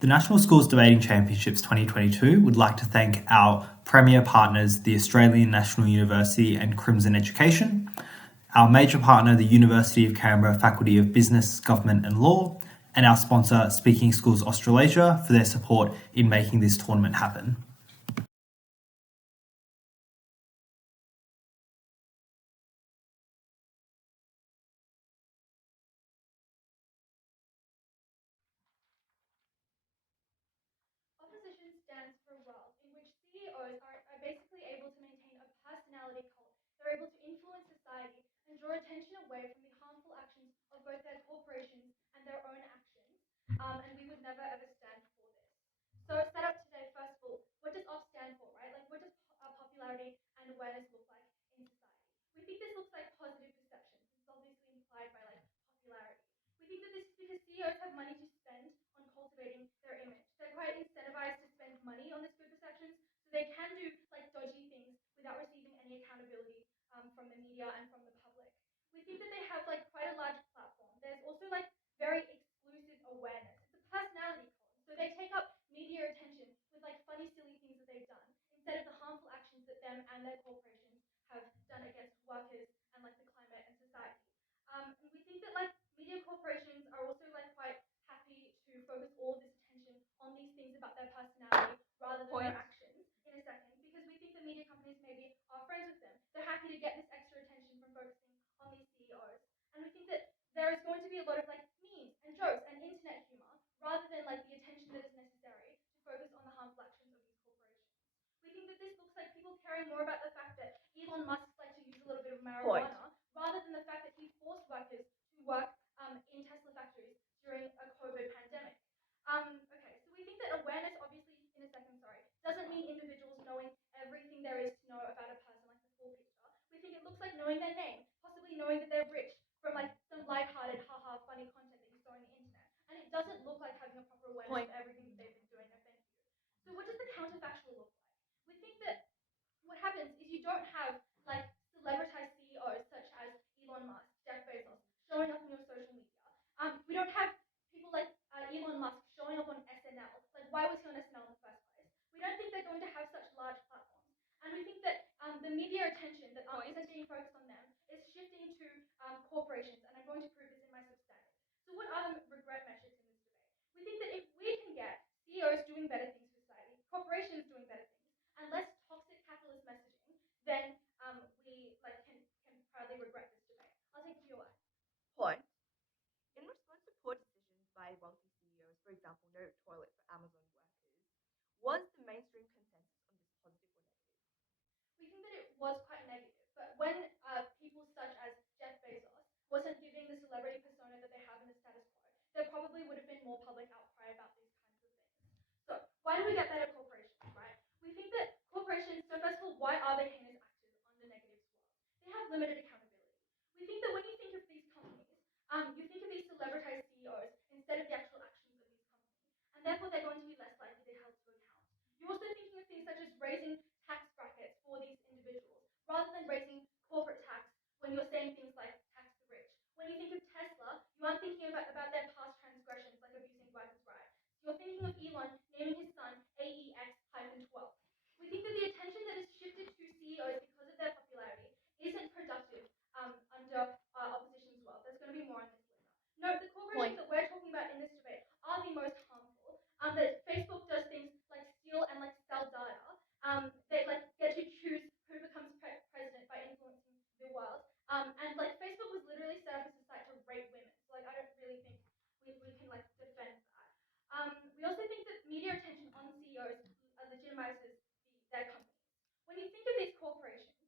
The National Schools Debating Championships 2022 would like to thank our premier partners, the Australian National University and Crimson Education, our major partner, the University of Canberra Faculty of Business, Government and Law, and our sponsor, Speaking Schools Australasia, for their support in making this tournament happen. Opposition stands for a world in which CEOs are basically able to maintain a personality cult. They're able to influence society and draw attention away from the harmful actions of both their corporations and their own actions. And we would never ever stand for this. So set up today, first of all, what does OP stand for, right? Like what does popularity and awareness look like in society? We think this looks like positive perception. This is obviously implied by like popularity. We think that this is because CEOs have money to spend on cultivating their image. They're quite incentivized to spend money on this good perceptions, so they can do like dodgy things without receiving any accountability from the media and from the public. We think that they have like quite a large platform. There's also like very exclusive awareness. It's a personality cult. So they take up media attention with like funny, silly things that they've done instead of the harmful actions that them and their corporations have done against workers and like the climate and society. And we think that like media corporations are also like quite happy to focus all of this attention on these things about their personality rather than their actions in a second, because we think the media companies maybe are friends with them. They're happy to get this extra attention from focusing on these CEOs. And we think that there is going to be a lot of like memes and jokes and internet humor rather than like the attention that is necessary to focus on the harmful actions of these corporations. We think that this looks like people caring more about the fact that Elon Musk likes to use a little bit of marijuana rather than the fact that he forced workers to work in Tesla factories during a COVID pandemic. Okay, so we think that awareness, obviously, in a second, sorry, doesn't mean individuals knowing everything there is to know about a person, like the full picture. We think it looks like knowing their name, possibly knowing that they're rich from like some lighthearted, haha, funny content that you saw on the internet. And it doesn't look like having a proper awareness of everything that they've been doing. No, thank you. So what does the counterfactual look like? We think that what happens is you don't have like celebritized CEOs such as Elon Musk, Jeff Bezos, showing up on your social media. We don't have people like Elon Musk showing up on SNL. Like, why was he on SNL in the first place? We don't think they're going to have such large platforms. And we think that the media attention that isn't being focused on them is shifting to corporations. And I'm going to prove this in my substander. So, what are the regret metrics in this debate? We think that if we can get CEOs doing better things for society, corporations doing better things, and less toxic capitalist messaging, then we like can proudly regret this debate. I'll take you away. Point. In response to poor decisions by wealthy CEOs, for example, no toilet for Amazon workers, was the mainstream consensus on this positive or negative? We think that it was quite negative, but when people such as Jeff Bezos wasn't giving the celebrity persona that they have in the status quo, there probably would have been more public outcry about these kinds of things. So why do we get better corporations, right? We think that corporations, so first of all, why are they heinous actors on the negative scale? They have limited accountability. We think that when you think of these companies, you think of these celebritized CEOs instead of the actual actions of these companies, and therefore they're going to be less likely to be held to account. You're also thinking of things such as raising tax brackets for these individuals rather than raising corporate tax when you're saying things like tax the rich. When you think of Tesla, you aren't thinking about their past transgressions like abusing workers' rights. You're thinking of Elon naming his son AEX-12. We think that the attention that is shifted to CEOs because of their popularity isn't productive under opposition's world. There's going to be more on this later. No, the corporations that we're talking about in this debate are the most harmful. That Facebook does things like steal and like sell data. They like get to choose who becomes president by influencing the world. And like Facebook was literally set up as a site to rape women. So like I don't really think we can like defend that. We also think that media attention on CEOs legitimizes their company. When you think of these corporations,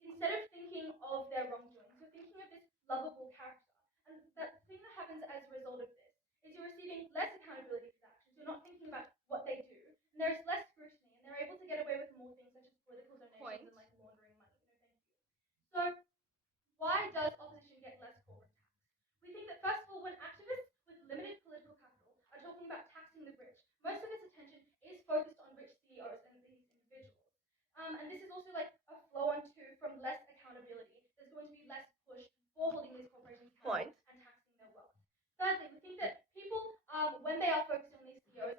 instead of thinking of their wrongdoings, you're thinking of this lovable character. And the thing that happens as a result of this is you're receiving less accountability for their actions. You're not thinking about what they do, and there's less scrutiny, and they're able to get away with more things such as political donations and like laundering money. No, thank you. So why does opposition get less corporate tax? We think that first of all, when activists with limited political capital are talking about taxing the rich, most of its attention is focused on rich CEOs and these individuals. And this is also like a flow on to from less accountability. There's going to be less push for holding these corporations accountable and taxing their wealth. Thirdly, we think that people, when they are focused on these CEOs,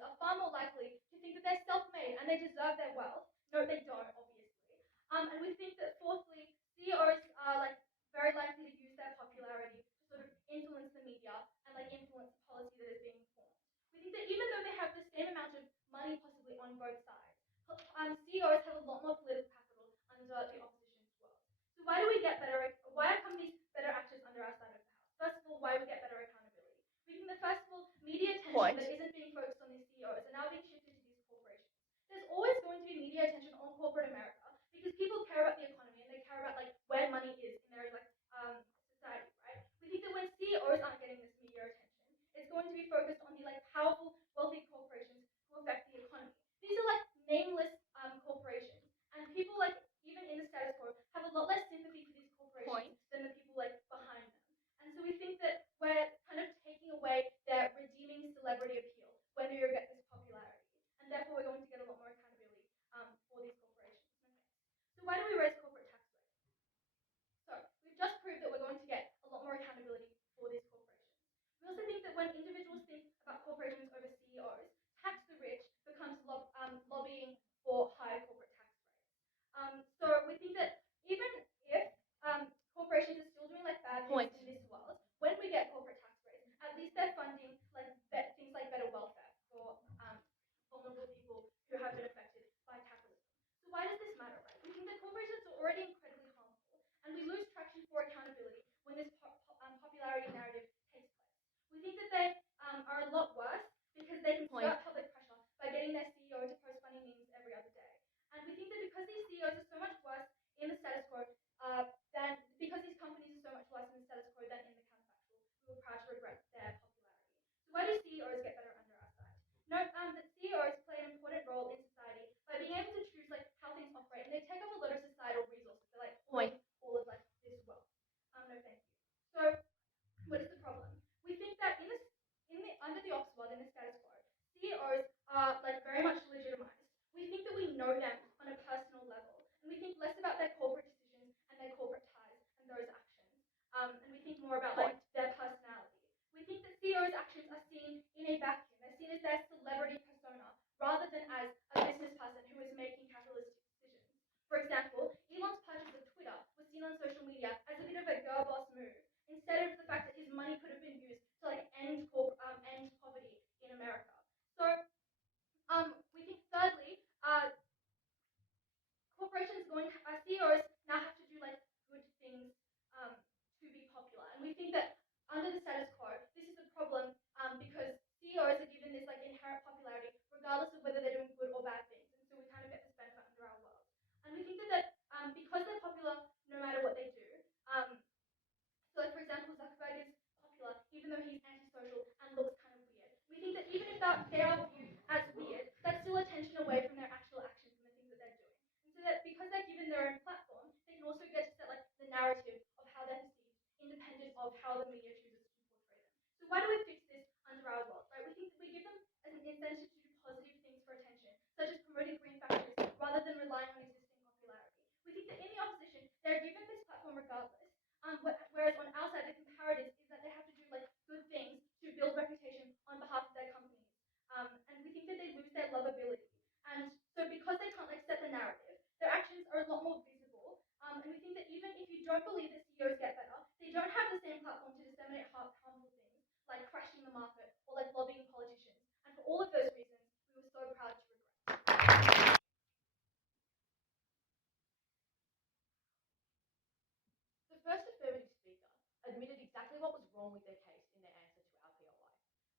No, they don't, obviously. And we think that fourthly, CEOs are like very likely to use their popularity to sort of influence the media and like influence the policy that is being formed. We think that even though they have the same amount of money possibly on both sides, CEOs have a lot more political capital under the opposition's world. So why do we get better? Why are companies better actors under our side of the house? First of all, why we get better accountability? We think that first of all, media attention that isn't being focused on these CEOs are now being shifted to these corporations. There's always going to be media attention on corporate America because people care about the economy and they care about like where money is in their like society, right? We think that when CEOs aren't getting this media attention, it's going to be focused on the like powerful, wealthy corporations who affect the economy. These are like nameless corporations, and people like even in the status quo have a lot less sympathy for these corporations than the people like behind them. And so we think that we're kind of taking away their redeeming celebrity appeal when we get this popularity, and therefore we're going to get a lot more accountability for these corporations. Okay. So why do we raise corporate tax rates? So we've just proved that we're going to get a lot more accountability for these corporations. We also think that when individuals think about corporations over CEOs, tax the rich becomes lobbying for higher corporate tax rates. So we think that even if corporations are still doing like bad things in this world, when we get corporate tax rates, at least they're funding like things like better welfare for vulnerable people who have been affected by capitalism. So why does this matter, right? We think that corporations are already incredibly harmful, and we lose traction for accountability when this popularity narrative takes place. We think that they are a lot worse because they can start public pressure by getting their CEO to post funny memes every other day. And we think that because these CEOs are so much worse in the status quo because these companies are so much worse in the status quo than in the counterfactual, we were proud to regret their popularity. So why do CEOs get better under our side? Note that CEOs play an important role in society by being able to choose like how things operate, and they take up a lot of societal resources. They're like all of like this wealth. No, thank you. So what is the problem? We think that under the Ops world, in the status quo, CEOs are like very much legitimized. We think that we know them on a personal level, and we think less about their corporate decisions and their corporate ties and those actions. And we think more about like their personality. We think that CEOs' actions are seen in a vacuum. They're seen as their celebrity persona rather than as a business person who is making capitalistic decisions. For example, Elon's purchase of Twitter was seen on social media as a bit of a girl boss move, instead of the fact that his money could have been used to like end poverty in America. So we think thirdly, CEOs now have to do like good things to be popular, and we think that under the status quo, this is a problem because CEOs are given this like inherent popularity regardless of whether they're doing good or bad things, and so we kind of get this benefit under our world. And we think that because they're popular no matter what they do, so like for example, Zuckerberg is popular even though he's antisocial and looks kind of weird. We think that even if they are viewed as weird, that's still attention away from their actual actions and the things that they're doing. And so that because they're given their own platform, they can also get to set like the narrative of how they're perceived, independent of how the media chooses to portray them. So why do we fix this under our world? Right? We think that we give them as an incentive to do positive things for attention, such as promoting green factories, rather than relying on existing popularity. We think that in the opposition, they're given this platform regardless. Whereas on our side, the comparative is that they have to do like good things to build reputation on behalf of their companies, and we think that they lose their lovability. And so, because they can't like set the narrative, their actions are a lot more visible. And we think that even if you don't believe that CEOs get better, they don't have the same platform to disseminate harmful things like crashing the market or like lobbying politicians. And for all of those reasons, we were so proud to regret. The first affirmative speaker admitted exactly what was wrong with their case in their answer to our POI,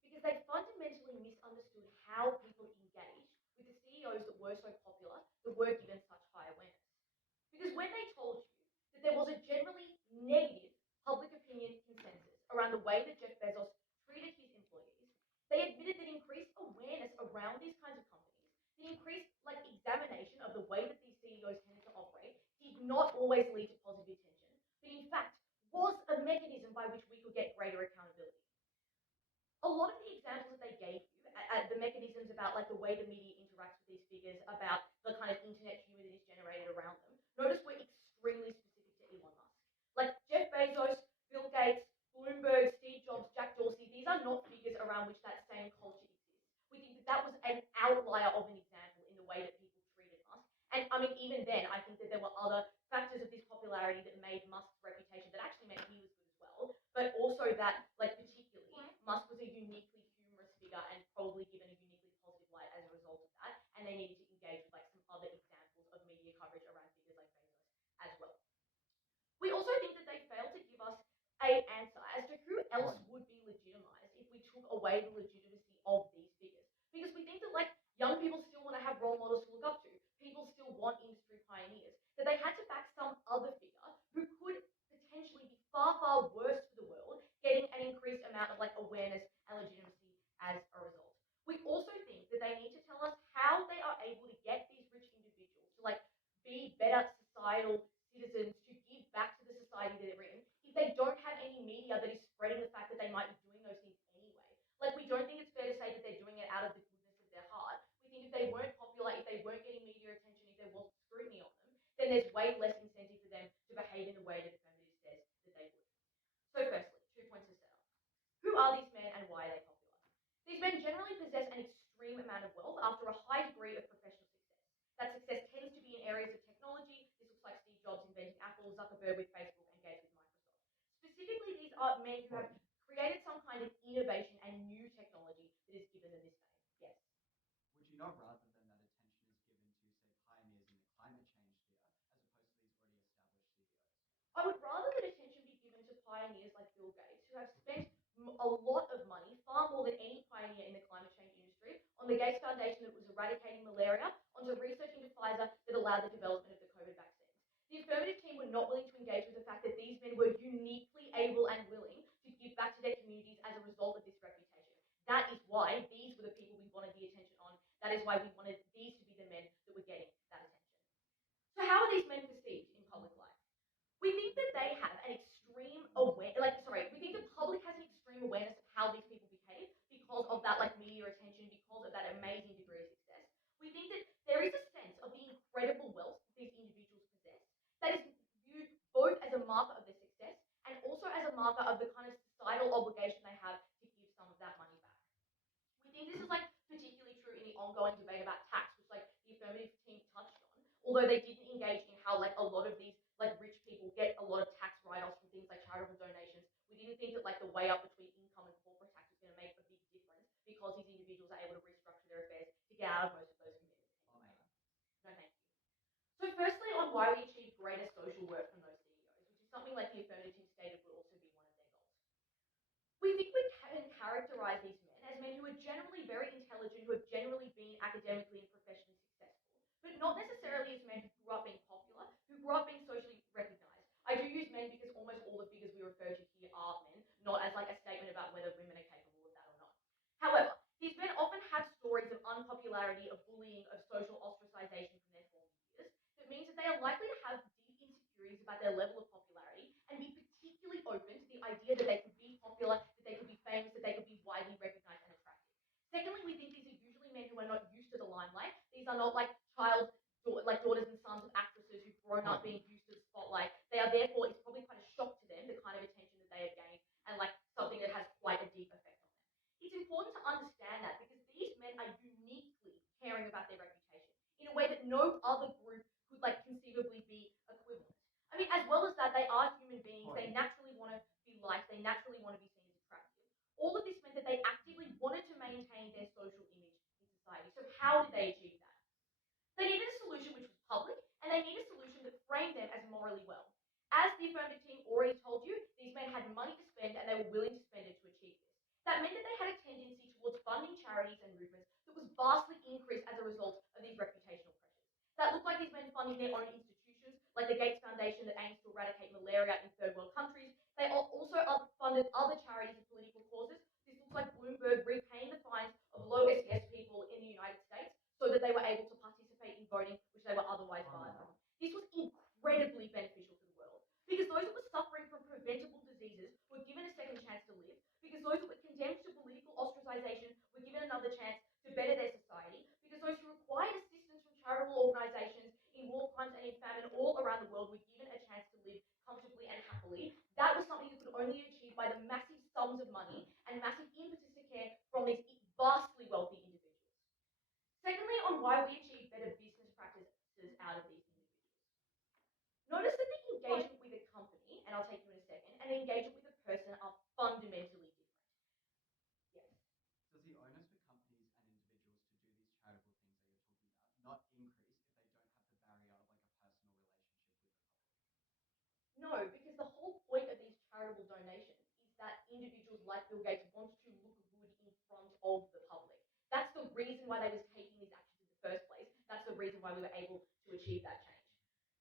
because they fundamentally misunderstood how people engaged with the CEOs that were so popular, that were given such high awareness. Because when they told you that there was a generally negative public opinion consensus around the way that Jeff Bezos treated his employees, they admitted that increased awareness around these kinds of companies, the increased like examination of the way that these CEOs tended to operate, did not always lead to positive attention, but in fact was a mechanism by which we could get greater accountability. A lot of the examples that they gave you, the mechanisms about like the way the media interacts with these figures, about the kind of internet humor that is generated around them, notice we're extremely specific to Elon Musk. Like Jeff Bezos, Bill Gates, Bloomberg, Steve Jobs, Jack Dorsey, these are not figures around which that same culture exists. We think that that was an outlier of an example in the way that people treated us. And then I think that there were other factors of this popularity that made Musk's reputation that actually meant he was good as well, but also that, like, particularly, Musk was a uniquely humorous figure and probably given a uniquely positive light as a result of that, and they needed to engage with, like, some other examples of media coverage around figures like Bezos as well. We also think that they failed to give us an answer as to who else would be legitimized if we took away the legitimacy of these figures. Because we think that, like, young people still want to have role models to look up to. People still want industry pioneers. That they had to back some other figure who could potentially be far, far worse for the world, getting an increased amount of, like, awareness and legitimacy as a result. We also think that they need to tell us how they are able to get these rich individuals to, like, be better societal citizens, to give back to the society that they're in, if they don't have any media that is spreading the fact that they might be doing those things anyway. Like, we don't think it's fair to say that they're doing it out of the goodness of their heart. We think if they weren't popular, if they weren't getting media attention, if there wasn't scrutiny on them, then there's way less incentive for them to behave in the way that Affirmative says that they would. So firstly, 2 points of setup. Who are these men and why are they popular? These men generally possess an extreme amount of wealth after a high degree of professional success. That success tends to be in areas of technology. This looks like Steve Jobs inventing Apple, Zuckerberg with Facebook, and Gates with Microsoft. Specifically, these are men who have created some kind of innovation and new technology that is given them this fame. Yes. Would you not rather than that attention is given to, say, pioneers in the climate change sphere, as opposed to these already established CEOs? I would rather that attention be given to pioneers like Bill Gates, who have spent a lot of money, far more than any pioneer in the climate change industry, on the Gates Foundation that was eradicating malaria, onto research into Pfizer that allowed the development of the COVID vaccines. The Affirmative team were not willing to engage with the fact that these men were uniquely able and willing to give back to their communities as a result of this reputation. That is why these were the people we wanted the attention on. That is why we wanted these to be the men that were getting that attention. So how are these men perceived in public life? We think that they have an extreme we think the public has an extreme awareness of how these people behave because of that, like, media attention, because of that amazing degree of success. We think that there is a sense of the incredible wealth that these individuals possess that is viewed both as a marker of their success and also as a marker of the kind of societal obligation they have to give some of that money back. We think this is, like, particularly true in the ongoing debate about tax, which, like, the Affirmative team touched on, although they didn't engage in how, like, a lot of these, like, rich people get a lot of tax write-offs from things like charitable donations. We didn't think that, like, the way up between income and corporate tax was going to make a big difference because these individuals are able to restructure their affairs to get out of most of those commitments anyway. No, thank you. So firstly, on why we achieve greater social work from those CEOs, which is something like the Affirmative team stated would also be one of their goals. We think we can characterize these men as men who are generally very intelligent, who have generally been academically and professionally successful, but not necessarily as men who grew up being popular, who grew up being socially recognized. I do use men because almost all the figures we refer to here are men, not as, like, a statement about whether women are capable of that or not. However, these men often have stories of unpopularity, of bullying, of social ostracization from their former years. That means that they are likely to have deep insecurities about their level of popularity and be particularly open to the idea that they could be popular, that they could be famous, that they could be widely recognized and attractive. Secondly, we think these are usually men who are not used to the limelight. These are not like daughters and sons of actresses who've grown up being used to the spotlight. They are therefore, it's probably quite a shock to them, the kind of attention that they have gained, and, like, something that has quite a deep effect on them. It's important to understand that because these men are uniquely caring about their reputation in a way that no other group could, like, conceivably be equivalent. I mean, as well as that, they are human beings. They naturally want to be liked. They naturally want to be seen as attractive. All of this meant that they actively wanted to maintain their social image in society. So how did they achieve that? They needed a solution which was public, and they needed a solution that framed them as morally well. As the Affirmative team already told you, these men had money to spend and they were willing to spend it to achieve this. That meant that they had a tendency towards funding charities and movements that was vastly increased as a result of these reputational pressures. That looked like these men funding their own institutions, like the Gates Foundation that aims to eradicate malaria in third world countries. They also funded other charities and political causes. This looks like Bloomberg repaying the fines of low SES people in the United States so that they were able to participate in voting, which they were otherwise barred from. This was incredibly beneficial to the world because those that were suffering from preventable diseases were given a second chance to live, because those that were condemned to political ostracization were given another chance to better their society, because those who required assistance from charitable organizations in war crimes and in famine all around the world were given a chance to live comfortably and happily. That was something that could only be achieved by the massive sums of money and massive impetus to care from these vastly wealthy individuals. Secondly, on why we achieve better business practices out of these individuals. and engagement with a person are fundamentally different. Yes. Does the onus for companies and individuals to do these charitable things that you're talking about not increase if they don't have the barrier of like a personal relationship with the public? No, because the whole point of these charitable donations is that individuals like Bill Gates want to look good in front of the public. That's the reason why they was taking these actions in the first place. That's the reason why we were able to achieve that change.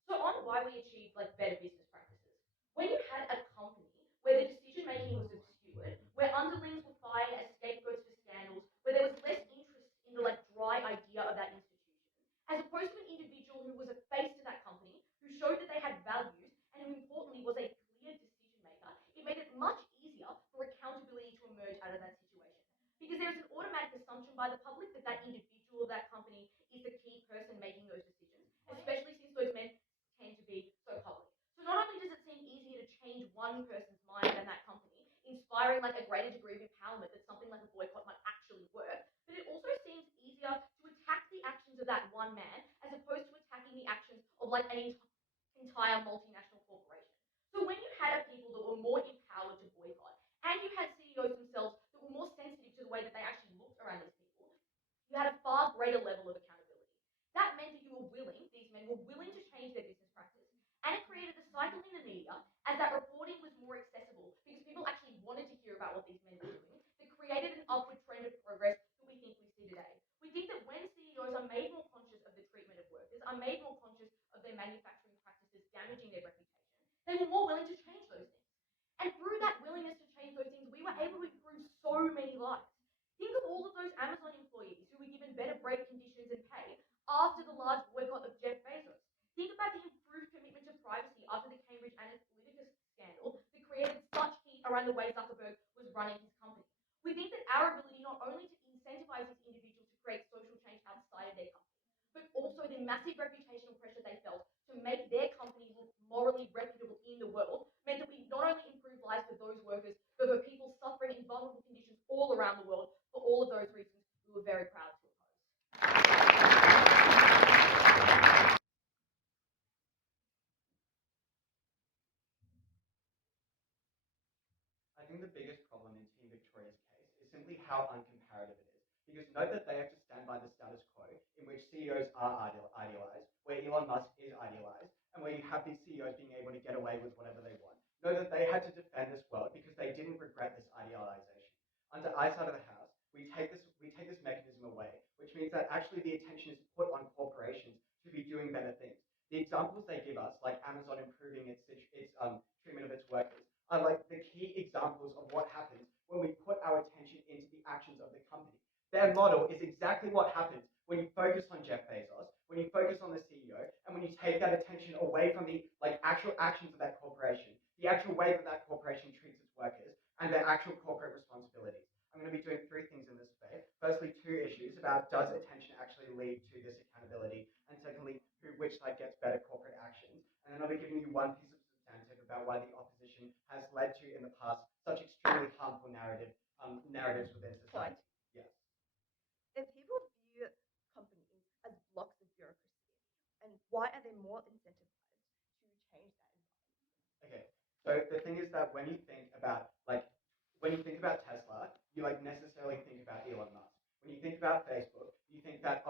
So on why we achieved like better business practices. When you had a company where the decision making was obscured, where underlings were fired as scapegoats for scandals, where there was less interest in the like dry idea of that institution, as opposed to an individual who was a face to that company, who showed that they had values, and who importantly was a clear decision maker, it made it much easier for accountability to emerge out of that situation. Because there's an automatic assumption by the public that that individual, that company, is the key person making those decisions, especially since those men tend to be so public. So not only does it seem easier to change one person's mind than that company, inspiring like a greater degree of empowerment that something like a boycott might actually work, but it also seems easier to attack the actions of that one man as opposed to attacking the actions of like an entire multinational corporation. So when you had a people that were more empowered to boycott, and you had CEOs themselves that were more sensitive to the way that they actually looked around these people, you had a far greater level of accountability. That meant that you were willing, these men were willing to change their business practice. And it created a cycle in the media as that reporting was more accessible because people actually wanted to hear about what these men were doing. That created an upward trend of progress that we think we see today. We think that when CEOs are made more conscious of the treatment of workers, are made more conscious of their manufacturing practices damaging their reputation, they were more willing to change those things. And through that willingness to change those things, we were able to improve so many lives. Think of all of those Amazon employees who were given better break conditions and pay after the large boycott of Jeff Bezos. Think about the improved commitment to privacy after the Cambridge Analytica scandal that created such heat around the way Zuckerberg was running his company. We think that our ability not only to incentivize these individuals to create social change outside of their company, but also the massive reputational pressure they felt to make their company look morally reputable in the world meant that we not only improved lives for those workers, but for people suffering in vulnerable conditions all around the world. For all of those reasons, we were very proud to oppose. I think the biggest problem in Team Victoria's case is simply how uncomparative it is. Because note that they have to stand by the status quo in which CEOs are idealized, where Elon Musk is idealized, and where you have these CEOs being able to get away with whatever they want. Note that they had to defend this world because they didn't regret this idealization. Under our side of the house, we take this mechanism away, which means that actually the attention is put on corporations to be doing better things. The examples they give us, like Amazon improving its treatment of its workers, are like the key examples of what happens when we put our attention into the actions of the company. Their model is exactly what happens when you focus on Jeff Bezos, when you focus on the CEO, and when you take that attention away from the like actual actions of that corporation, the actual way that that corporation treats its workers, and their actual corporate responsibilities. I'm going to be doing three things in this space. Firstly, two issues about does attention actually lead to this accountability, and secondly, which side gets better corporate actions. And then I'll be giving you one piece of substantive about why the opposition has led to in the past such extremely harmful narratives within society. Yes. If people view companies as blocks of bureaucracy, and why are they more incentivized to change that environment? Okay. So the thing is that when you think about Tesla, you like necessarily think about Elon Musk. When you think about Facebook, you think that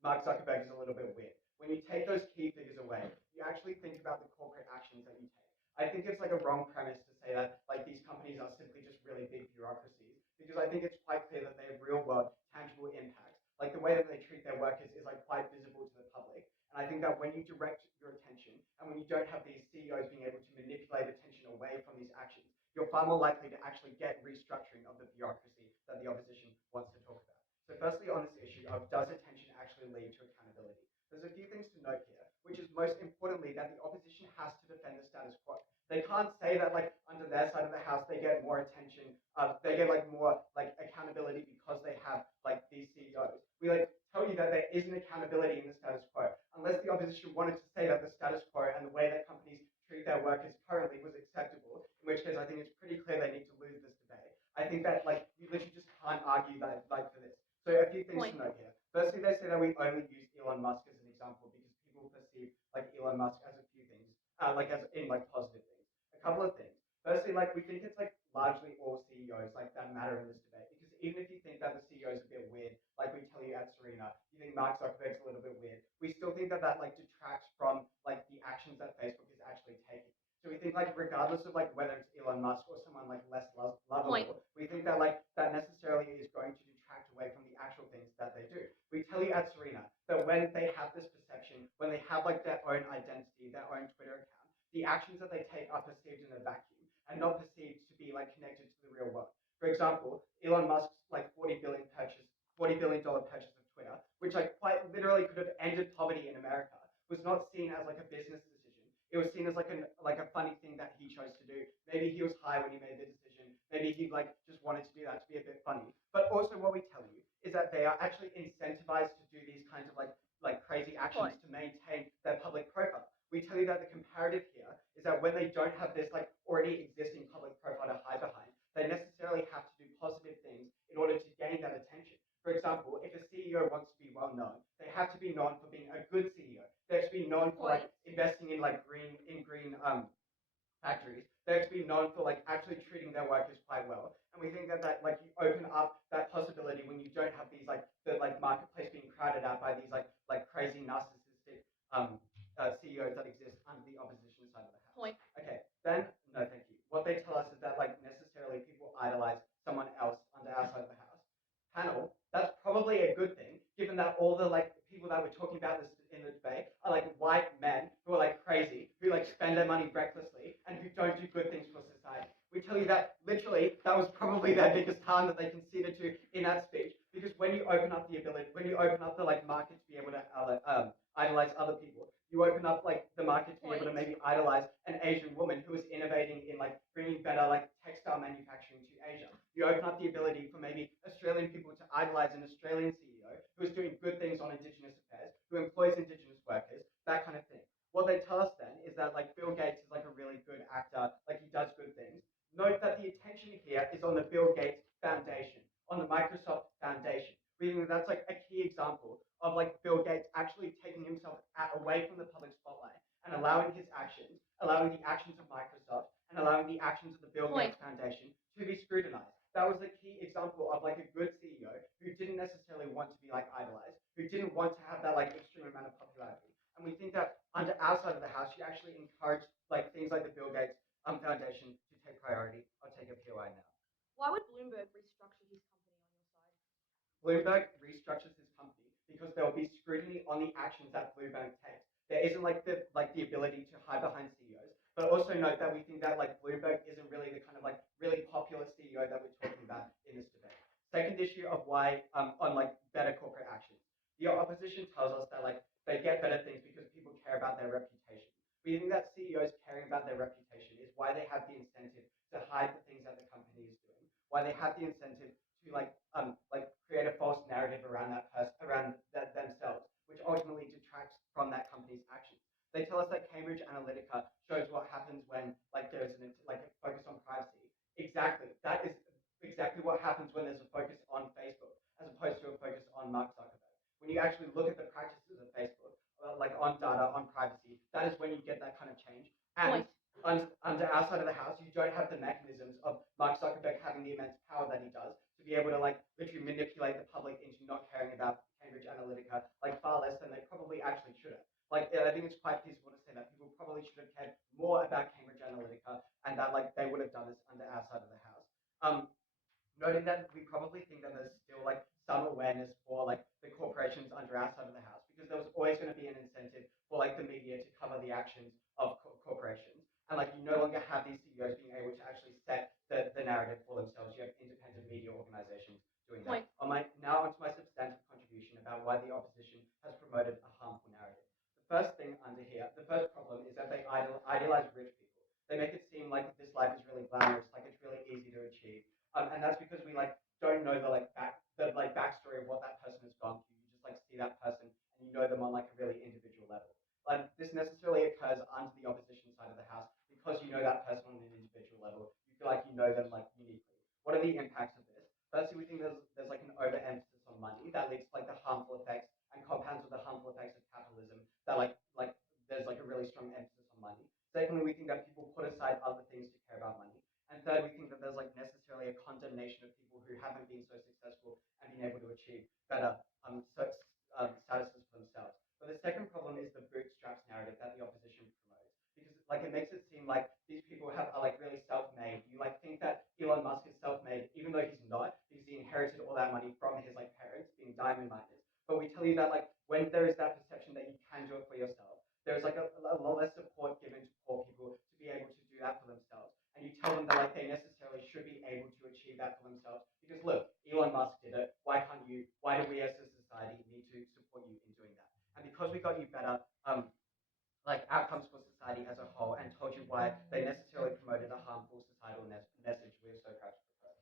Mark Zuckerberg is a little bit weird. When you take those key figures away, you actually think about the corporate actions that you take. I think it's like a wrong premise to say that like these companies are simply just really big bureaucracies, because I think it's quite clear that they have real world tangible impacts. Like the way that they treat their workers is like quite visible to the public. And I think that when you direct your attention and when you don't have these CEOs being able to manipulate attention away from these actions, you're far more likely to actually get restructuring of the bureaucracy that the opposition wants to talk about. So firstly, on this issue of does attention actually lead to accountability? There's a few things to note here, which is most importantly that the opposition has to defend the status quo. They can't say that like under their side of the house they get more attention, they get like more like accountability because they have like these CEOs. We like tell you that there isn't accountability in the status quo, unless the opposition wanted to say that the status quo and the way that companies treat their workers currently was acceptable, in which case I think it's pretty clear they need to lose this debate. I think that like you literally just can't argue that like for this. So a few things to note here. Firstly, they say that we only use Elon Musk as an example because people perceive like Elon Musk as a few things, like as in like positive things. A couple of things. Firstly, like we think it's like largely all CEOs like that matter in this debate because even if you think that the CEO is a bit weird, like we tell you at Serena, you think Mark Zuckerberg's a little bit weird. We still think that that like detracts from like the actions that Facebook is actually taking. So we think like regardless of like whether it's Elon Musk or someone like less lovable, we think that like that necessarily is going to detract away from the actual things that they do. We tell you at Serena that when they have this perception, when they have like their own identity, their own Twitter account, the actions that they take are perceived in a vacuum and not perceived to be like connected to the real world. For example, Elon Musk's like $40 billion purchase of Twitter, which like quite literally could have ended poverty in America, was not seen as like a business decision. It was seen as like a funny thing that he chose to do. Maybe he was high when he made the decision. Maybe he like just wanted to do that to be a bit funny. But also what we tell you is that they are actually incentivized to do these kinds of like crazy actions to maintain their public profile. We tell you that the comparative here is that when they don't have this like already existing public profile to hide behind, they necessarily have to do positive things in order to gain that attention. For example, if a CEO wants to be well known, they have to be known for being a good CEO. They have to be known for like investing in like green factories. They have to be known for like actually treating their workers quite well. And we think that like you open up that possibility when you don't have these like the like marketplace being crowded out by these like crazy narcissistic CEOs that exist on the opposition side of the house. Okay, then no, thank you. What they tell us is that like necessarily people idolize someone else on the outside of the house. Panel, that's probably a good thing, given that all the like people that we're talking about this in the debate are like white men who are like crazy, who like spend their money recklessly, and who don't do good things for society. We tell you that literally that was probably their biggest harm that they conceded to in that speech, because when you open up the like market to be able to idolize other people, you open up like the market to be able to maybe idolize an Asian woman who is innovating in like bringing better like textile manufacturing to Asia. You open up the ability for maybe Australian people to idolize an Australian CEO who is doing good things on Indigenous affairs, who employs Indigenous workers, that kind of thing. What they tell us then is that like Bill Gates is like a really good actor, like he does good things. Note that the attention here is on the Bill Gates Foundation, on the Microsoft Foundation. We think that's like a key example of like Bill Gates actually taking himself away from the public spotlight and allowing his actions, allowing the actions of Microsoft and allowing the actions of the Bill Gates Foundation to be scrutinized. That was a key example of like a good CEO who didn't necessarily want to be like idolized, who didn't want to have that like extreme amount of popularity. And we think that under our side of the house, you actually encourage like things like the Bill Gates Foundation to take priority. I'll take a POI now. Why would Bloomberg restructure his company on your side? Bloomberg restructures his company because there will be scrutiny on the actions that Bloomberg takes. There isn't like the ability to hide behind CEOs, but also note that we think that like Bloomberg isn't really the kind of like really popular CEO that we're talking about in this debate. Second issue of why on like better corporate actions. The opposition tells us that like they get better things because people care about their reputation. We think that CEOs caring about their reputation is why they have the incentive to hide the things that the company is doing, why they have the incentive to like create a false narrative around themselves, which ultimately detracts from that company's actions. They tell us that Cambridge Analytica shows what happens when like there's a focus on privacy. Exactly, that is exactly what happens when there's a focus on Facebook as opposed to a focus on Mark Zuckerberg. When you actually look at the practices of Facebook, like on data, on privacy, that is when you get that kind of change. And under our side of the house, you don't have the mechanisms of Mark Zuckerberg having the immense power that he does to be able to like literally manipulate the public into not caring about Cambridge Analytica like far less than they probably actually should have. Like I think it's quite feasible to say that people probably should have cared more about Cambridge Analytica and that like they would have done this under our side of the house. Noting that we probably think that there's still like some awareness for like the corporations under our side of the house because there was always going to be an incentive for like the media to cover the actions of corporations. And like you no longer have these CEOs being able to actually set the narrative for themselves. You have independent media organizations doing that. Now onto my substantive contribution about why the opposition has promoted a harmful narrative. The first thing under here, the first problem is that they idealize rich people. They make it seem like this life is really glamorous, like it's really easy to achieve. And that's because we like don't know the backstory of what that person has gone through. You just like see that person and you know them on like a really individual level. Like this necessarily occurs under the opposition side of the house because you know that person on an individual level. You feel like you know them like uniquely. What are the impacts of this? Firstly, we think there's like an successful and being able to achieve better statuses for themselves. But the second problem is the bootstraps narrative that the opposition promotes, because like it makes it seem like these people are like really self-made. You like think that Elon Musk is self-made, even though he's not, because he inherited all that money from his like parents being diamond miners. But we tell you that like when there is that perception that you can do it for yourself, there's like a lot less support given to poor people to be able to do that for themselves. And you tell them that like they necessarily should be able to achieve that for themselves. Because look, Elon Musk did it. Why can't you? Why do we as a society need to support you in doing that? And because we got you better like outcomes for society as a whole and told you why they necessarily promoted a harmful societal message, we're so proud to propose.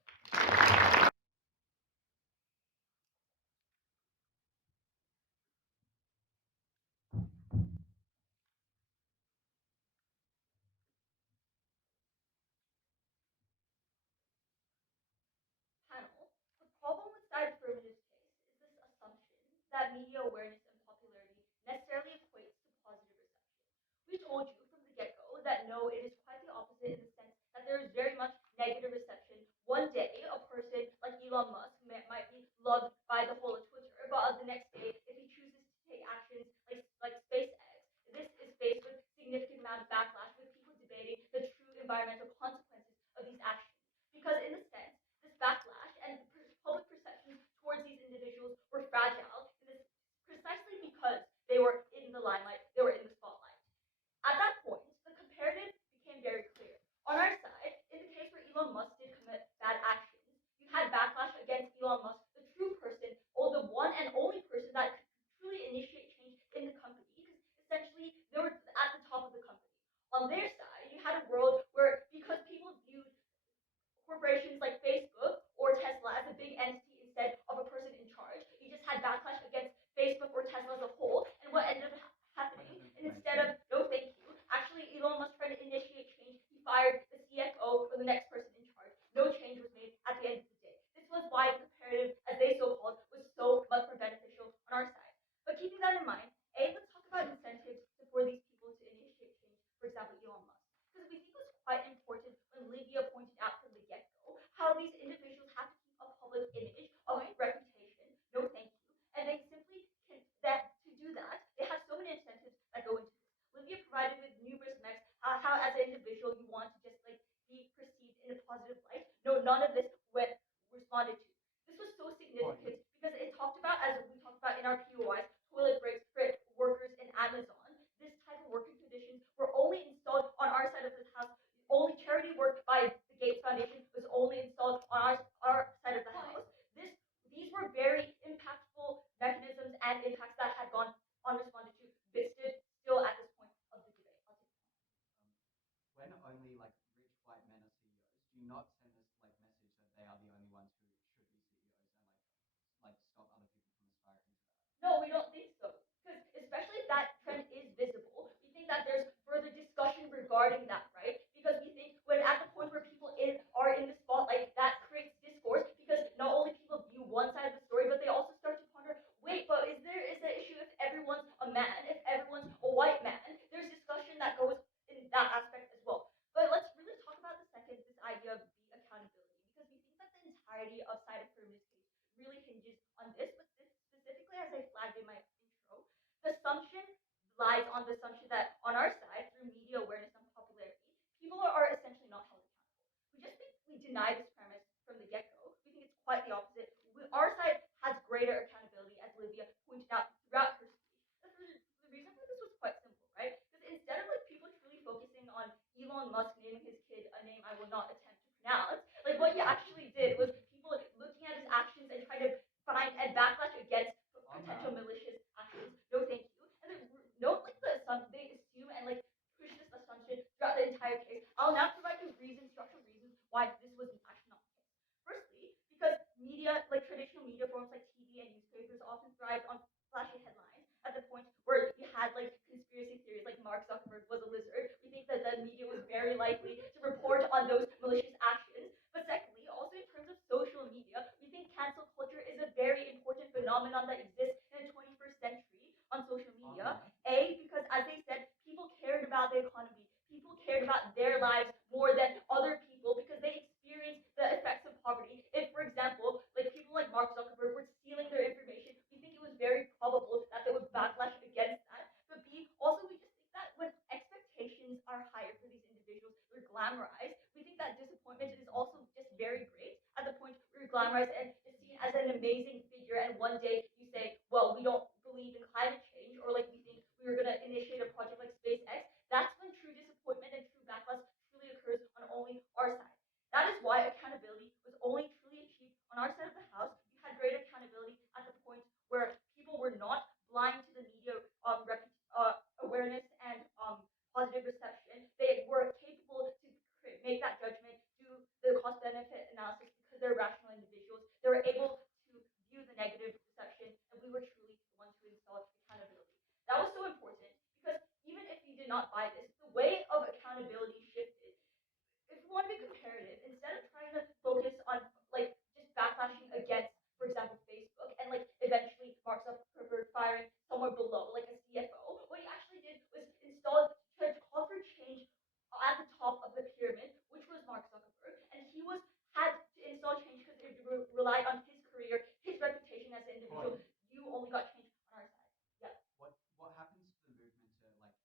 Panel, the problem with Side Affirmative's case is this assumption that media awareness and popularity necessarily equates to positive reception. We told you from the get-go that no, it is quite the opposite in the sense that there is very much negative reception. One day, a person like Elon Musk might be loved by the whole of Twitter, but the next day, if he chooses to take actions like SpaceX, this is faced with significant amount of backlash, with people debating the true environmental consequences of these actions. Because in a sense, this backlash and public perceptions towards these individuals were fragile precisely because they were in the limelight, they were in the spotlight. At that point, the comparative became very clear. On our side, in the case where Elon Musk did commit bad actions, you had backlash against Elon Musk, the true person, or the one and only person that could truly initiate change in the company, because essentially they were at the top of the company. On their side, you had a world where, because people viewed corporations like Facebook or Tesla as a big entity instead of a person in charge, you just had backlash against Facebook or Tesla as a whole. And what ended up happening, and instead of no thank you, actually Elon Musk tried to initiate change. He fired the CFO or the next person in charge. No change was made at the end of the day. This was why the comparative, as they so called, was so much more beneficial on our side. But keeping that in mind, let's talk about incentives for these people to initiate change. For example, Elon Musk. Because we think it was quite important when Livia pointed out from the get-go how these individuals have to keep a public image, a reputation, no thank you, and they simply can that to do that, they have so many incentives that go into this. Livia provided with numerous mecs how as an individual you want to just like be perceived in a positive light. No, none of this went responded to. This was so significant because it talked about, as we talked about in our POIs, toilet breaks for workers in Amazon. This type of working conditions were only installed on our side of the house. Only charity work by the Gates Foundation was only installed on our side of the house. These were very impactful mechanisms and impacts that had gone unresponded to, visited still at this point of the debate. When only like rich white men are CEOs, do you not send this like message that they are the only ones who should be CEOs and like stop other people from aspiring to that? No, we don't think so. Because especially if that trend is visible, we think that there's further discussion regarding that, right? Because we think when at the point where people are in the spotlight, that creates discourse because not only people view one side of the story, but they also start to ponder, wait, but is the issue if everyone's a man, if everyone's a white man? There's discussion that goes in that aspect as well. But let's really talk about the second, this idea of the accountability, because we think that the entirety of side affirmative case really hinges on this, but this specifically as I flagged in my intro, the assumption lies on the assumption that on our side, through media awareness and popularity, people are essentially not held accountable. We just think we deny this premise from the get-go. We think it's quite the opposite. Our side has greater accountability, as Livia pointed out throughout her speech. The reason for this was quite simple, right? Because instead of like people truly focusing on Elon Musk naming his kid a name I will not attempt to pronounce, like what he actually did was people looking at his actions and trying to find and backlash against potential malicious actions. No, thank you. And then note like the assumption they assume and like push this assumption throughout the entire case. I'll now provide you reasons, structural reasons why this was actually not the case. Firstly, because media, like traditional media forms like TV and newspapers, often thrive on flashy headlines at the point where you had like conspiracy theories like Mark Zuckerberg was a lizard. We think that the media was very likely to report on those malicious actions. But secondly, also in terms of social media, we think cancel culture is a very important phenomenon that exists in the 21st century on social media. Because as they said, people cared about the economy. People cared about their lives more than other people because they experienced the effects of poverty. If, for example, like people like amazing figure, and one day you say, well, we don't believe in climate change, or like we think we were gonna initiate a project like SpaceX, that's when true disappointment and true backlash truly occurs on only our side. That is why accountability was only truly achieved on our side of the house. We had greater accountability at the point where people were not blind to the media awareness and positive reception. They were capable to make that judgment, do the cost benefit analysis because they're rational individuals. They were able to view the negative reception, and we were truly the ones who installed accountability. That was so important because even if you did not buy this, the way of accountability shifted. If you want to be comparative, instead of trying to focus on like just backlashing against, for example, Facebook and like eventually Mark Zuckerberg firing somewhere below, like a CFO, what he actually did was try to call for change at the top of the pyramid, which was Mark Zuckerberg, and he had to install change because it relied on his career, his reputation as an individual. You only got change on our side. Yeah. What happens to the movement to like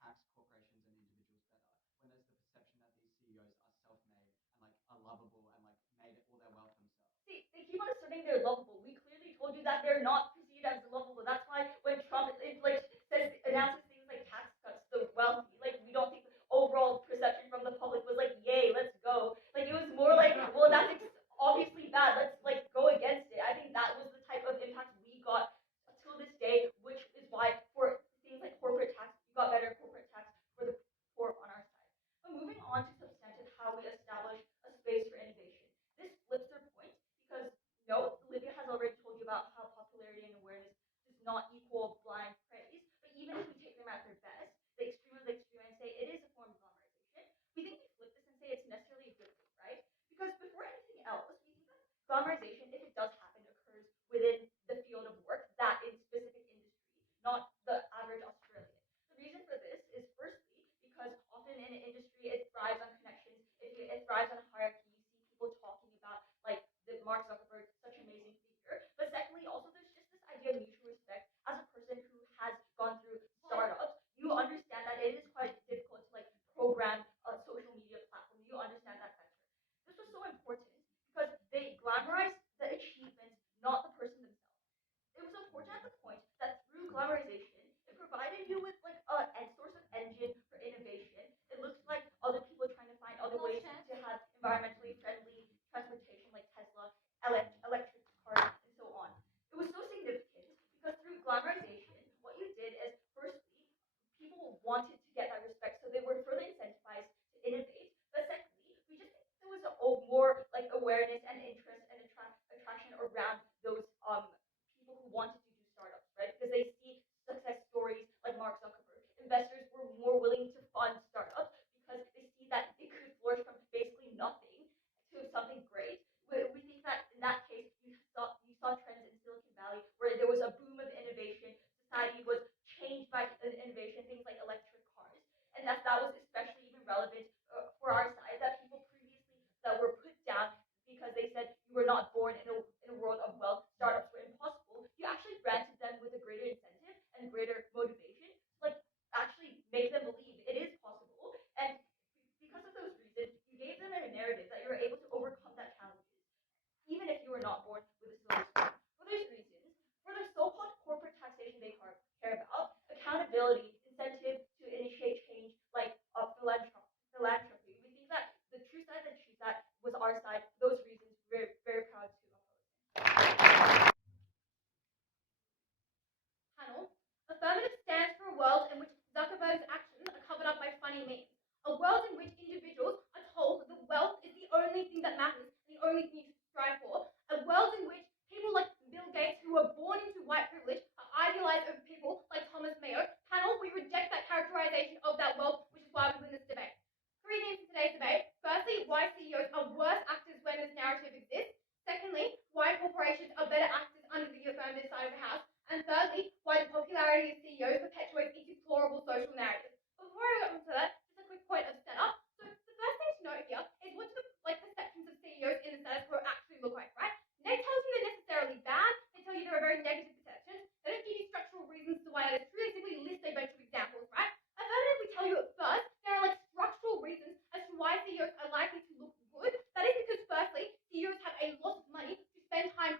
tax corporations and individuals better when there's the perception that these CEOs are self-made and like are lovable and like made all their wealth themselves? See, they keep on asserting they're lovable. We clearly told you that they're not perceived as lovable. That's why when Trump announces things like tax cuts to the wealthy, like we don't think the overall perception from the public was like, yay, let's go. Like it was more like, well, that's obviously bad. Let's like go against it. I think that was the type of impact we got till this day, which is why for things like corporate tax, you got better corporate tax for the poor on our side. But moving on to substantive how we establish a space for innovation. This flips their point because Olivia has already told you about how popularity and awareness does not equal blind praise. But even if we take them at their best, the extreme of the extreme and say it is a form of glamorization, we think we flip this and say it's necessarily a good thing, right? Because before anything else, we think that glamorization, if it does happen, occurs within the field of work, that in specific industry, not the average Australian. The reason for this is firstly because often in an industry it thrives on connections, it thrives on hierarchy. You see people talking about like the Mark Zuckerberg, such an amazing figure. But secondly, also there's just this idea of mutual respect. As a person who has gone through startups, you understand that it is quite difficult to like program a social media platform. You understand that better. This was so important because they glamorize the achievements, not the person themselves. It was important at the point that through glamorization, it provided you with like a source of engine for innovation. It looks like other people trying to find other ways to have environmentally friendly transportation like Tesla, electric cars, and so on. It was so significant because through glamorization, what you did is firstly, people wanted to get that respect, so they were further incentivized to innovate. But secondly, we just think there was more like awareness and interest and attraction around those people who wanted to do startups, right? Because they see success stories like Mark Zuckerberg. Investors were more willing to fund startups because they see that it could flourish from basically nothing to something great. We think that in that case, you saw trends in Silicon Valley where there was a boom of innovation. Society was changed by innovation, things like electric cars, and that was especially even relevant for our side. That people previously that were put down because they said you were not born in a world of wealth, startups were impossible. You actually granted them with a greater incentive and greater motivation, like actually make them believe it is possible. And because of those reasons, you gave them a narrative that you were able to overcome that challenges, even if you were not born with a silver spoon. For those reasons, for the so-called corporate taxation they care about, accountability, incentive to initiate change, like philanthropy, we think that the true side that choose that was our side. For those reasons, we're very proud to oppose. Panel. Affirmative stands for a world in which Zuckerberg's actions are covered up by funny memes. A world in which individuals are told that wealth is the only thing that matters and the only thing you should strive for. A world in which people like Bill Gates, who were born into white privilege, are idealized over people like Thomas Mayo. Panel, we reject that characterization of that world, which is why we win this debate. Three themes for today's debate. Firstly, why CEOs are worse actors when this narrative exists. Secondly, why corporations are better actors under the affirmative side of the house. And thirdly, why the popularity of CEOs perpetuates a deplorable social narrative. Before I go into that, just a quick point of setup. So the first thing to note here is what do the perceptions of CEOs in the status quo actually look like, right? They tell you they're necessarily bad. They tell you there are very negative perceptions. They don't give you structural reasons to why that is true. They simply list a bunch of examples, right? Affirmatively tell you at first there are like structural reasons as to why CEOs are likely to look good. That is because firstly, CEOs have a lot of money to spend time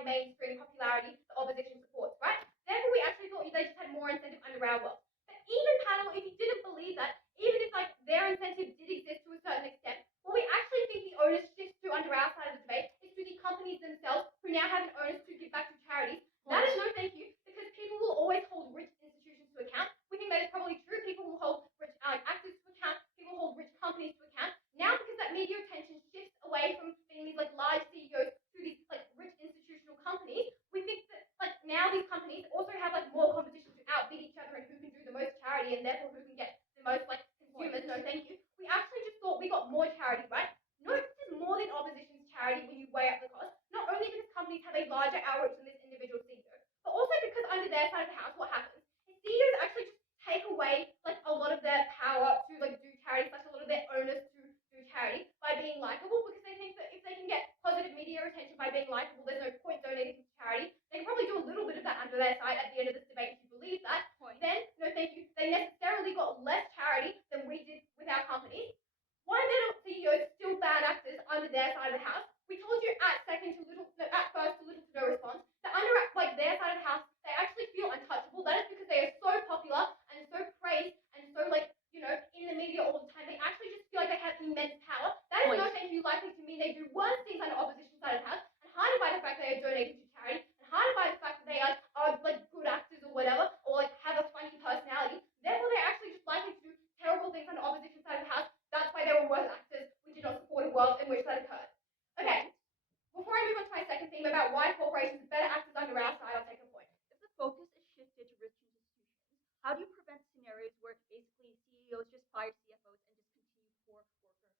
wide mainstream popularity the opposition supports, right? Therefore, we actually thought they just had more incentive under our world. But even panel, if you didn't believe that, even if like their incentive did exist to a certain extent, what we actually think the onus shifts to under our side of the debate is to the companies themselves who now have an onus to give back to charities. That is no thank you, because people will always hold rich institutions to account. We think that is probably true. People will hold rich actors to account. People hold rich companies to account. Now, because that media attention shifts away from being these like large CEOs to these like rich institutional companies, we think that like now these companies also have like more competition to outbid each other and who can do the most charity and therefore who can get the most like consumers. No, thank you. We actually just thought we got more charity, right? No, this is more than opposition's charity when you weigh up the cost. Not only because companies have a larger outreach than this individual CEO, but also because under their side of the house, what happens is CEOs actually just take away like a lot of their power to like do charity, slash a lot of their onus to do charity by being likable, because they think that if they can get positive media attention by being likable, there's no point donating to charity. They can probably do a little bit of that under their side at the end of this debate if you believe that. Then, no thank you, they necessarily got less charity than we did with our companies. Why are their CEOs still bad actors under their side of the house? We told you at first to little to no response that under like their side of the house, they actually feel untouchable. That is because they are so popular and so praised and so like in the media all the time. They actually just feel like they have immense power. That is no thank you likely to mean they do worse things under opposition side of the house and hiding by the fact they are donating to charity and hiding by the fact that they are like good actors or whatever or like have a funny personality. Therefore, they're actually just likely to do terrible things on the opposition side of the house. That's why they were worse actors. We did not support a world in which that occurred. Okay, before I move on to my second theme about why corporations are better actors under our side, I'll take a point. If the focus is shifted to rich institutions, how do you prevent scenarios where basically CEOs just fire CFOs and just continue poor worker conditions?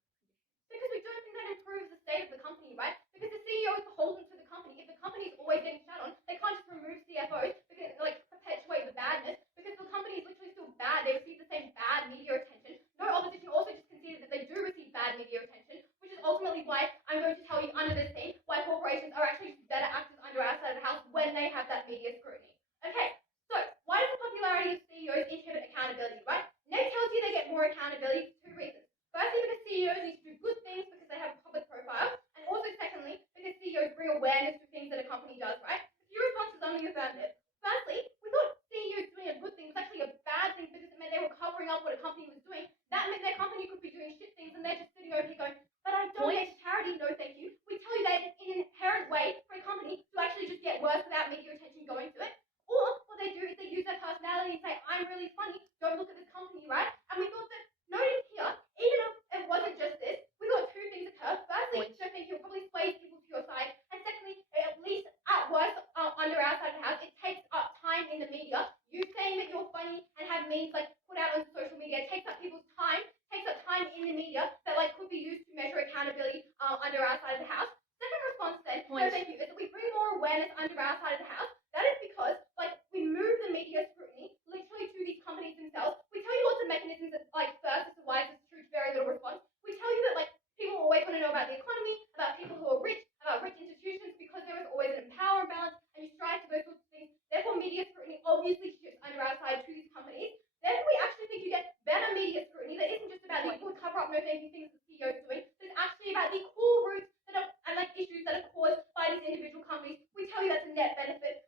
Because we don't think that improves the state of the company, right? Because the CEO is beholden to the company. If the company is always getting shat on, they can't just remove CFOs because like perpetuate the badness. Because the company is literally still bad. They receive the same bad media attention. No opposition also just conceded that they do receive bad media attention, which is ultimately why I'm going to tell you under this theme why corporations are actually better actors under our side of the house when they have that media scrutiny. Okay, so why does the popularity of CEOs inhibit accountability, right? Ned tells you they get more accountability for 2 reasons. Firstly, because CEOs need to do good things because they have a public profile, and also secondly, because CEOs bring awareness to things that a company does, right? A few responses on the affirmative. Firstly, we thought CEOs doing a good thing was actually a bad thing because it meant they were covering up what a company was doing. That meant their company could be doing shit things and they're just sitting over here going, but I donate to charity, no thank you. We tell you that in an inherent way for a company to actually just get worse without media attention going to it. Or what they do is they use their personality and say, I'm really funny, don't look at this company, right? And we thought that noting here, even if it wasn't just this, we thought 2 things occur. Firstly, don't think you'll probably sway people to your side. And secondly, at least at worst, under our side of the house, it takes up time in the media. You saying that you're funny and have memes like put out on social media takes up people's time, takes up time in the media that like could be used to measure accountability under our side of the house. Second response then, no thank you, is that we bring more awareness under our side of the house. That is because like we move the media scrutiny literally to these companies themselves. We tell you lots of mechanisms that like first as to why this is true, very little response. We tell you that like people always want to know about the economy, about people who are rich, about rich institutions, because there is always an power imbalance and you strive to those sorts of things. Therefore, media scrutiny obviously shifts under our side to these companies. Therefore, we actually think you get better media scrutiny that isn't just about the good cover up, no thank you things that the CEO is doing, but it's actually about the core roots that are and like issues that are caused by these individual companies. We tell you that's a net benefit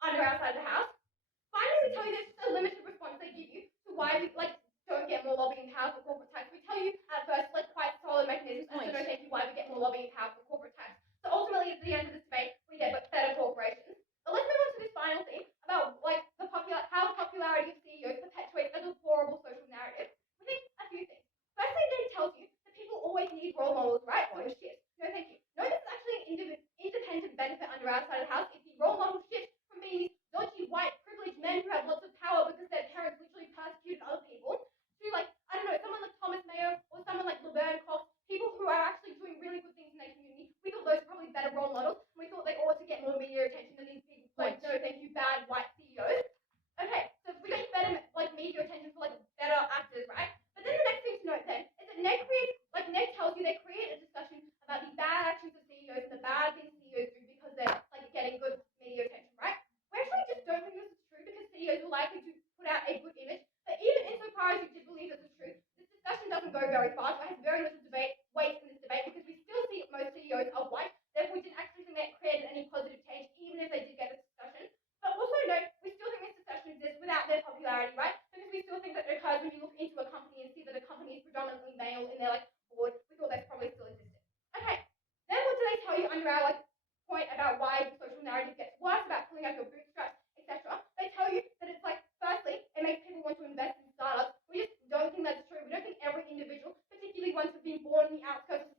under our side of the house. Finally, we tell you there's just a limited response they give you to why we like don't get more lobbying power for corporate tax. We tell you at first like quite solid mechanisms and so no thank you why we get more lobbying power for corporate tax. So ultimately at the end of this debate we get better corporations. But let's move on to this final thing about like how the popularity of CEOs perpetuates a deplorable social narrative. We think a few things. Firstly, then it tells you that people always need role models, right? So it shifts. No thank you. No, this is actually an independent benefit under our side of the house. If the role model shifts from being these dodgy, white, privileged men who have lots of power because their parents literally persecuted other people, to like, I don't know, someone like Thomas Mayo or someone like Laverne Cox, people who are actually doing really good things in their community. We thought those were probably better role models. And we thought they ought to get more media attention than these people like, no thank you, bad white CEOs. Okay, so we get better like media attention for like better actors, right? But then the next thing to note then is that Ned tells you they create a discussion about the bad actions of CEOs and the bad things CEOs do because they're like getting good on the outskirts of